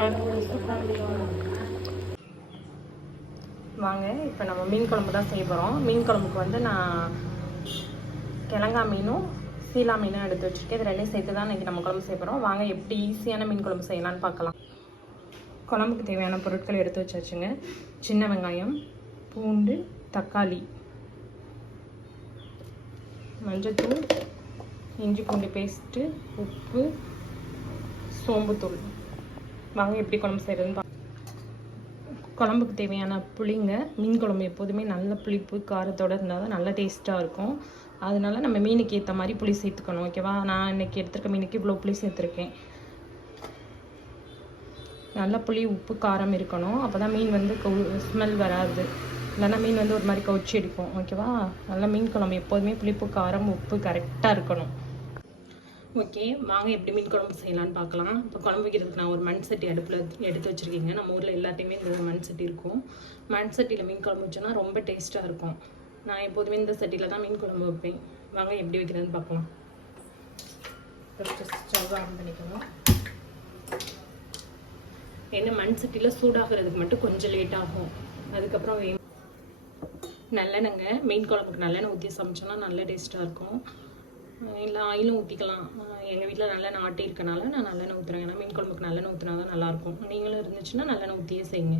வாங்க இப்போ நம்ம மீன் குழம்பு தான் செய்ய போகிறோம். மீன் குழம்புக்கு வந்து நான் கிழங்கா மீனும் சீலா மீனும் எடுத்து வச்சுருக்கேன். இது ரெண்டையும் சேர்த்து தான் இன்றைக்கி நம்ம குழம்பு செய்ய போகிறோம். வாங்க எப்படி ஈஸியான மீன் குழம்பு செய்யலான்னு பார்க்கலாம். குழம்புக்கு தேவையான பொருட்கள் எடுத்து வச்சாச்சுங்க. சின்ன வெங்காயம், பூண்டு, தக்காளி, மஞ்சள்தூள், இஞ்சி பூண்டு பேஸ்ட்டு, உப்பு, சோம்புத்தூள். வாங்க எப்படி குழம்பு செய்கிறதுன்னு குழம்புக்கு தேவையான புளிங்க. மீன் குழம்பு எப்போதுமே நல்ல புளிப்பு காரத்தோடு இருந்தால் தான் நல்லா டேஸ்ட்டாக இருக்கும். அதனால நம்ம மீனுக்கு ஏற்ற மாதிரி புளி சேர்த்துக்கணும். ஓகேவா? நான் இன்றைக்கி எடுத்துருக்க மீனுக்கு இவ்வளோ புளி சேர்த்துருக்கேன். நல்லா புளி உப்பு காரம் இருக்கணும். அப்போ தான் மீன் வந்து ஸ்மெல் வராது. இல்லைன்னா மீன் வந்து ஒரு மாதிரி கவுச்சி அடிக்கும். ஓகேவா? நல்லா மீன் குழம்பு எப்போதுமே புளிப்பு காரம் உப்பு கரெக்டாக இருக்கணும். ஓகே, வாங்க எப்படி மீன் குழம்பு செய்யலான்னு பார்க்கலாம். இப்போ குழம்பு வைக்கிறதுக்கு நான் ஒரு மண் சட்டி அடுப்பில் எடுத்து வச்சுருக்கீங்க. நம்ம ஊரில் எல்லாத்தையுமே இந்த மண் சட்டி இருக்கும். மண் சட்டியில் மீன் குழம்பு வச்சோன்னா ரொம்ப டேஸ்ட்டாக இருக்கும். நான் எப்போதுமே இந்த சட்டியில் தான் மீன் குழம்பு வைப்பேன். வாங்க எப்படி வைக்கிறதுன்னு பார்க்கலாம். ஃபஸ்ட்டு ஸ்டவ் ஆன் பண்ணிக்கணும். ஏன்னா மண் சட்டியில் சூடாகிறதுக்கு மட்டும் கொஞ்சம் லேட் ஆகும். அதுக்கப்புறம் நல்லெண்ணெங்க. மீன் குழம்புக்கு நல்லெண்ணெய் ஊற்றி சமைச்சோன்னா நல்ல டேஸ்ட்டாக இருக்கும். இல்லை ஆயிலும் ஊற்றிக்கலாம். எங்கள் வீட்டில் நல்லெண்ணெய் ஆட்டி இருக்கனால நான் நல்லெண்ணெய் ஊற்றுறேன். ஏன்னா மீன் குழம்புக்கு நல்லெண்ணெய் ஊற்றினா தான் நல்லாயிருக்கும். நீங்களும் இருந்துச்சுன்னா நல்லெண்ணெய் ஊற்றியே செய்யுங்க.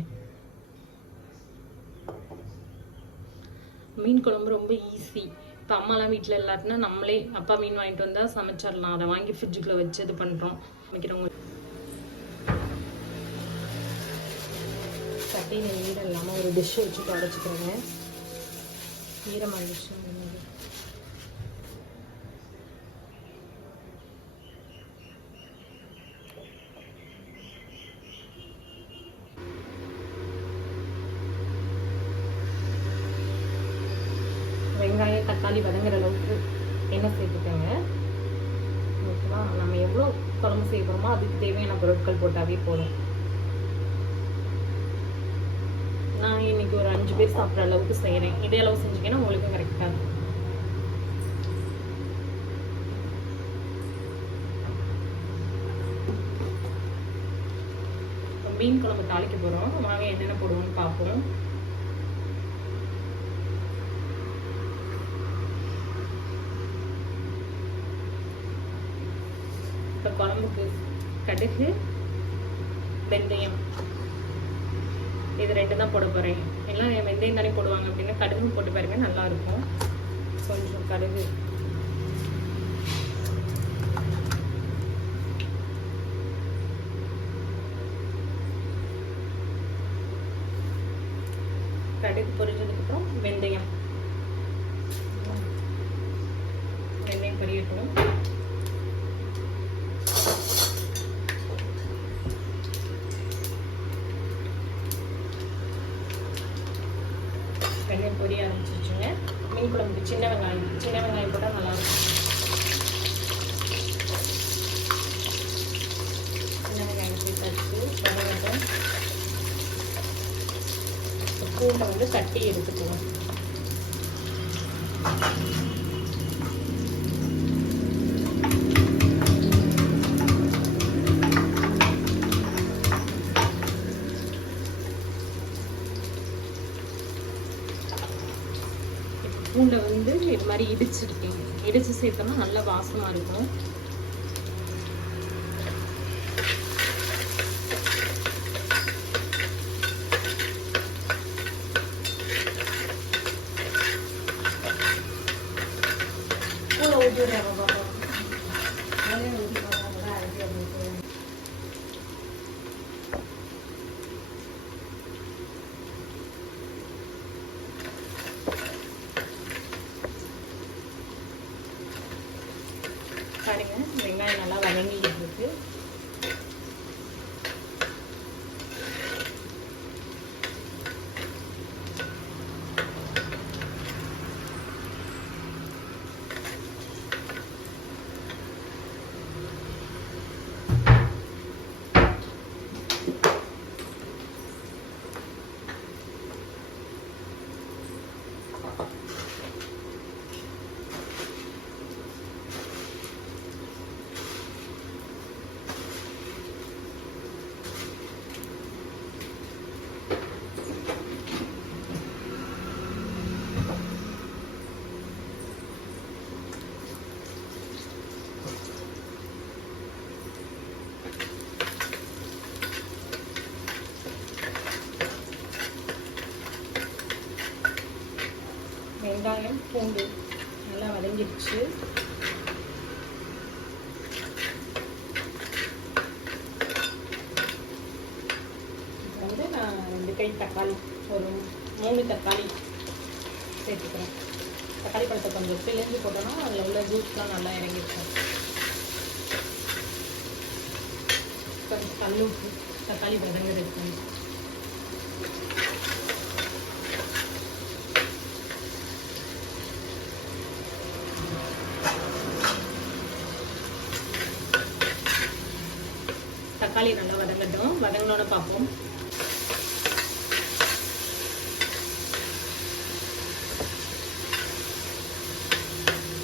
மீன் குழம்பு ரொம்ப ஈஸி. இப்போ அம்மாலாம் வீட்டில் இல்லாட்டினா நம்மளே அப்பா மீன் வாங்கிட்டு வந்தால் சமைச்சிடலாம். அதை வாங்கி ஃப்ரிட்ஜுக்குள்ளே வச்சு இது பண்ணுறோம். சமைக்கிறவங்க சட்டியில் ஈரம் இல்லாமல் ஒரு டிஷ்ஷை வச்சு தொடச்சிக்கிறோங்க. ஈரமாக டிஷ்ஷு வெங்காயம் தக்காளி வதங்குற அளவுக்கு எண்ணெய் சேர்த்துக்கோங்க. ஓகேவா? நம்ம எவ்வளோ குழம்பு செய்ய போகிறோமோ அதுக்கு தேவையான பொருட்கள் போட்டாவே போதும். நான் இன்னைக்கு ஒரு 5 பேர் சாப்பிட்ற அளவுக்கு செய்கிறேன். இதே அளவு செஞ்சுக்கேன்னா உங்களுக்கும் கரெக்டாக இருக்கும். மீன் குழம்பு தாளிக்க போகிறோம். வாங்க என்னென்ன போடுவோம்னு பார்ப்போம். இப்போ குழம்புக்கு கடுகு, வெந்தயம், இது ரெண்டு தான் போட போகிறேன். எல்லாம் வெந்தயம் தானே போடுவாங்க அப்படின்னா கடுகு போட்டு பாருங்க, நல்லாயிருக்கும். கொஞ்சம் கடுகு, கடுகு பொரிஞ்சதுக்கப்புறம் வெந்தயம் பொரியட்டும். வெங்காயம் பொரிய ஆரம்பிச்சிருச்சுங்க. மீன் குழம்புக்கு சின்ன வெங்காயம் போட்டால் நல்லாயிருக்கும். சின்ன வெங்காயம் சேர்த்தாச்சு. வெங்காயம் பூண்டை வந்து தட்டி எடுத்துக்குவோம். பூண்டை வந்து இது மாதிரி இடிச்சிருக்கேன். இடிச்சு சேர்த்தோம்னா நல்ல வாசமா இருக்கும். பாருங்க, வெங்காயம் நல்லா வதங்கிட்டு இருக்கு. பூண்டு நல்லா வதங்கிடுச்சு. இப்போ வந்து நான் 2 கை தக்காளி, ஒரு 3 தக்காளி சேர்த்துக்கிறேன். தக்காளி பழத்தை கொஞ்சம் பிழிஞ்சு போட்டோன்னா அதில் உள்ள ஜூஸ்லாம் நல்லா இறங்கிருக்கும். கொஞ்சம் கல் உப்பு தக்காளி வதங்கிறதுக்கு. தக்காளி நல்லா வதங்கட்டும். வதங்கினோன்னு பார்ப்போம்.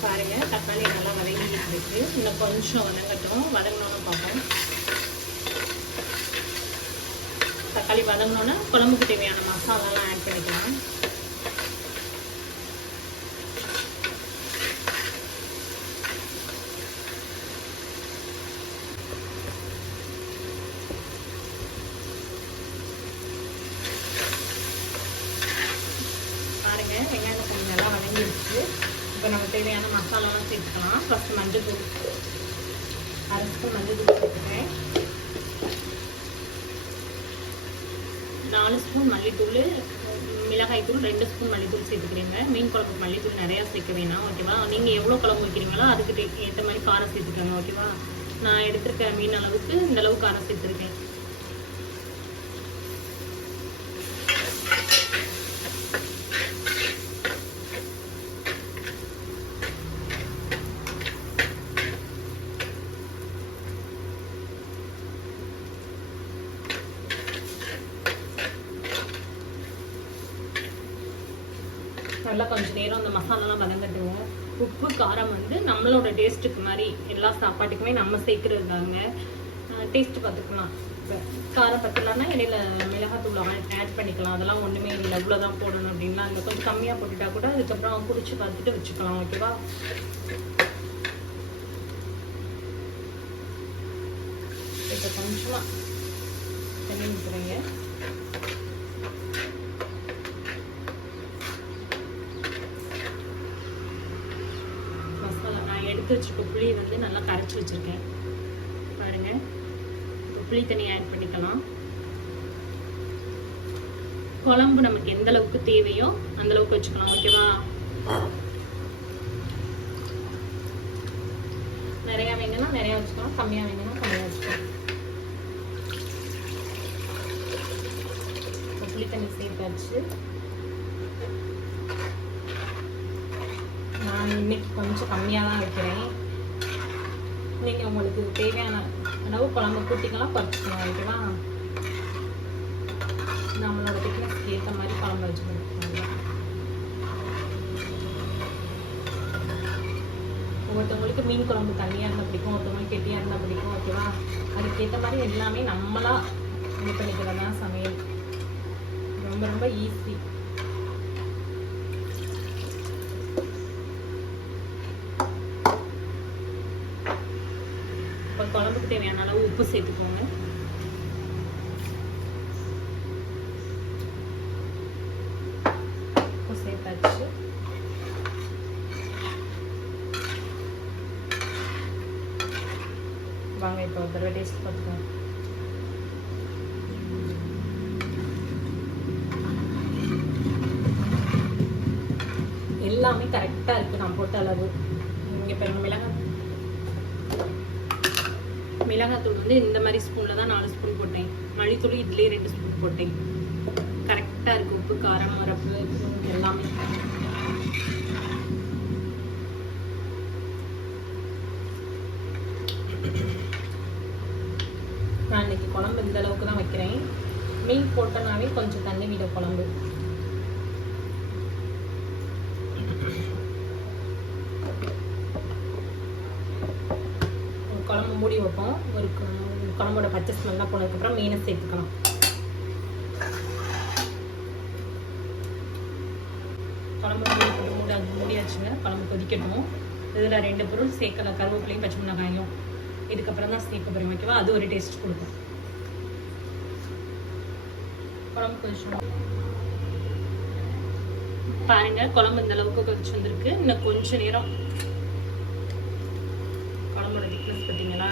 பாருங்க, தக்காளி நல்லா வதங்கிட்டு இருக்கு. இன்னும் கொஞ்சம் வதங்கட்டும். வதங்கினோன்னு பார்ப்போம். தக்காளி வதங்கினோன்னா குழம்புக்கு தேவையான மசாலாலாம் ஆட் பண்ணிக்கலாம். பாருங்க, வெங்காயம் கொஞ்சம் நல்லா வதங்கிடுச்சு. இப்போ நம்ம தேவையான மசாலாலாம் சேர்த்துக்கலாம். ஃபஸ்ட்டு மஞ்சள் தூள், 1/2 ஸ்பூன் மஞ்சள் தூள் சேர்த்துக்கிறேன். 4 ஸ்பூன் மல்லித்தூள், மிளகாய் தூள் 2 ஸ்பூன் மல்லித்தூள் சேர்த்துக்கிறீங்க. மீன் குழம்புக்கு மல்லித்தூள் நிறையா சேர்க்க வேணாம், ஓகேவா? நீங்கள் எவ்வளோ குழம்பு வைக்கிறீங்களோ அதுக்கு ஏற்ற மாதிரி காரம் சேர்த்துக்கோங்க, ஓகேவா? நான் எடுத்துருக்க மீன் அளவுக்கு இந்த அளவுக்கு காரம் சேர்த்துருக்கேன். நல்லா கொஞ்சம் நேரம் அந்த மசாலாலாம் வதங்கட்டுவோம். உப்பு காரம் வந்து நம்மளோட டேஸ்ட்டுக்கு மாதிரி எல்லா சாப்பாட்டுக்குமே நம்ம சேர்க்குறதுதாங்க. டேஸ்ட்டு பார்த்துக்கலாம். இப்போ காரம் பத்தலைன்னா இடையில மிளகாத்தூள் ஆட் பண்ணிக்கலாம். அதெல்லாம் ஒன்றுமே இல்லை, இவ்வளோதான் போடணும் அப்படின்லாம் இல்லை. கொஞ்சம் கம்மியாக போட்டுட்டா கூட அதுக்கப்புறம் குடிச்சு பார்த்துட்டு வச்சுக்கலாம், ஓகேவா? இப்போ கொஞ்சமாக தண்ணி ஊற்றுறீங்க. எடுத்து வச்சுருக்க புளியை வந்து நல்லா கரைச்சி வச்சுருக்கேன். பாருங்கள், இப்போ புளி தண்ணி ஆட் பண்ணிக்கலாம். குழம்பு நமக்கு எந்த அளவுக்கு தேவையோ அந்த அளவுக்கு வச்சுக்கலாம், ஓகேவா? நிறையா வேணும்னா நிறையா வச்சுக்கலாம், கம்மியாக வேணும்னா கம்மியாக வச்சுக்கலாம். இப்போ புளி தண்ணி சேர்த்தாச்சு. நான் இன்னைக்கு கொஞ்சம் கம்மியாக தான் வைக்கிறேன். நீங்கள் உங்களுக்கு தேவையான அளவு குழம்பு கூட்டிக்கலாம், குறைச்சிக்கலாம், ஓகேவா? நம்மளோட திக்னஸ்க்கு ஏற்ற மாதிரி குழம்பு வச்சு கொடுத்துருவாங்க. ஒவ்வொருத்தவங்களுக்கு மீன் குழம்பு தண்ணியாக இருந்தால் பிடிக்கும், ஒருத்தவங்களுக்கு கெட்டியாக இருந்தால் பிடிக்கும், ஓகேவா? அதுக்கேற்ற மாதிரி எல்லாமே நம்மளாக இது பண்ணிக்கிறது தான் சமையல். ரொம்ப ரொம்ப ஈஸி. குழம்புக்கு தேவையான அளவு உப்பு சேர்த்துக்கோங்க. உப்பு சேர்த்தாச்சு. வாங்க இப்போ ஒரு தடவை டேஸ்ட் பார்த்துக்கோங்க. எல்லாமே கரெக்டாக இருக்குது நான் போட்ட அளவு. இங்கே பாருங்க, மிளகாத்தூள் வந்து இந்த மாதிரி ஸ்பூனில் தான் 4 ஸ்பூன் போட்டேன். மல்லித்தூள் இதுலேயே 2 ஸ்பூன் போட்டேன். கரெக்டாக இருக்குது உப்பு, காரம், மரப்பு எல்லாமே. நான் இன்னைக்கு குழம்பு இந்த அளவுக்கு தான் வைக்கிறேன். மீன் போட்டனாவே கொஞ்சம் தண்ணி விடும் குழம்பு. குழம்பு மூடி வைப்போம். ஒரு குழம்போட பச்சை ஸ்மெல்லாம் போனதுக்கப்புறம் மீனை சேர்த்துக்கலாம். குழம்பு மூடியாச்சுங்க. குழம்பு கொதிக்கட்டும். இதில் 2 பொருள் சேர்க்கல, கருவேப்பிலையும் பச்சை மிளகாயும். இதுக்கப்புறம் தான் சேர்க்க போகிறோம், ஓகேவா? அது ஒரு டேஸ்ட் கொடுக்கும். குழம்பு கொதிச்சோம். பாருங்க குழம்பு இந்த அளவுக்கு கொதிச்சு வந்திருக்கு. இன்னும் கொஞ்ச நேரம் குழம்போட திக்னஸ் பார்த்தீங்களா?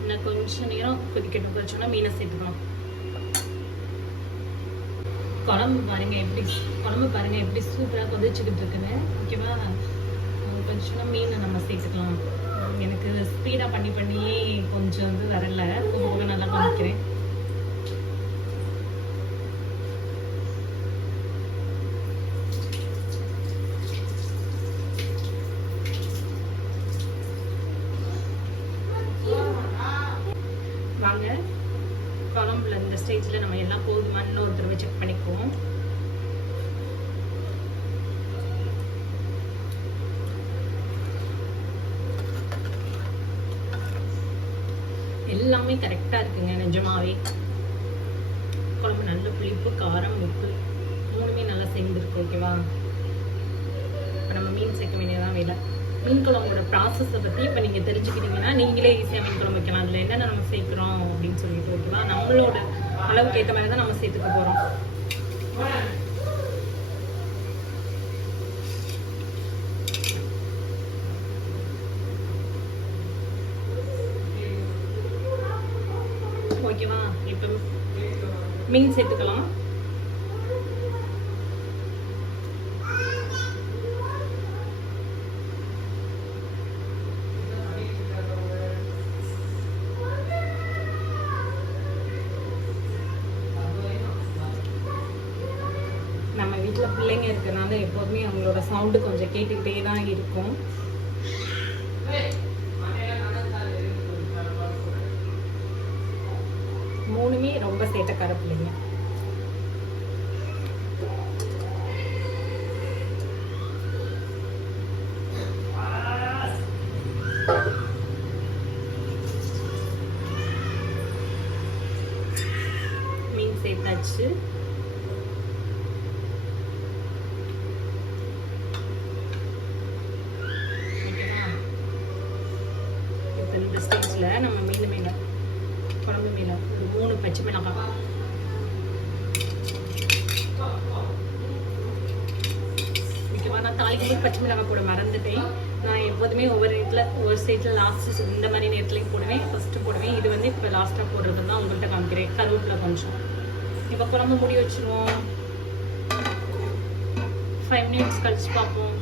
இன்னும் கொஞ்ச நேரம் கொதிக்கட்டும். கொதிச்சோன்னா மீனை சேர்த்துக்கலாம். குழம்பு பாருங்க எப்படி சூப்பராக கொதிச்சுக்கிட்டு இருக்குன்னு. ஓகேவா? கொஞ்சம் மீனை நம்ம சேர்த்துக்கலாம். எனக்கு ஸ்பீடாக பண்ணியே கொஞ்சம் வந்து வரல. போக நல்லா காமிக்கிறேன். வாங்க குழம்புல இந்த ஸ்டேஜில் நம்ம எல்லாம் போதுமான்னு இன்னொரு தடவை செக் பண்ணிக்குவோம். எல்லாமே கரெக்டாக இருக்குங்க. நிஜமாவே குழம்பு நல்ல புளிப்பு, காரம், உப்பு மூணுமே நல்லா சேர்ந்துருக்கு. ஓகேவா? இப்போ நம்ம மீன் சேர்க்க வேண்டியதான் வேலை. மீன் குழம்போட ப்ராசஸை பற்றி இப்போ நீங்கள் தெரிஞ்சுக்கிட்டீங்கன்னா நீங்களே ஈஸியாக மீன் குழம்பு வைக்கலாம். அதில் என்னென்ன நம்ம சேர்க்குறோம் அப்படின்னு சொல்லிட்டு. ஓகேவா? நம்மளோட அளவுக்கு ஏற்ற மாதிரி தான் நம்ம சேர்த்துக்க போகிறோம். ஓகேவா? இப்போ மீன் சேர்த்துக்கலாம். நம்ம வீட்டில் பிள்ளைங்க இருக்கிறனால எப்போதுமே அவங்களோட சவுண்டு கொஞ்சம் கேட்டுக்கிட்டே தான் இருக்கும். மூணுமே ரொம்ப சேட்டக்கார பிள்ளைங்க. மீன் சேர்த்தாச்சு. இப்போ இந்த ஸ்டேஜில் நம்ம மீன் மேலே குழம்பு மேலே ஒரு 3 பச்சை மிளகாய், முக்கியமாக நான் தாளிக்கும்போது பச்சை மிளகாய் கூட மறந்துட்டேன். நான் எப்போதுமே ஒவ்வொரு சைட்டில் லாஸ்ட் இந்த மாதிரி நேரத்துலையும் போடுவேன், ஃபஸ்ட்டு போடுவேன். இது வந்து இப்போ லாஸ்ட்டாக போடுறது தான் உங்கள்கிட்ட காமிக்கிறேன். கருவேப்பிலை கொஞ்சம். இப்போ குழம்பு மூடி வச்சுருவோம். 5 minutes கழிச்சு பார்ப்போம்.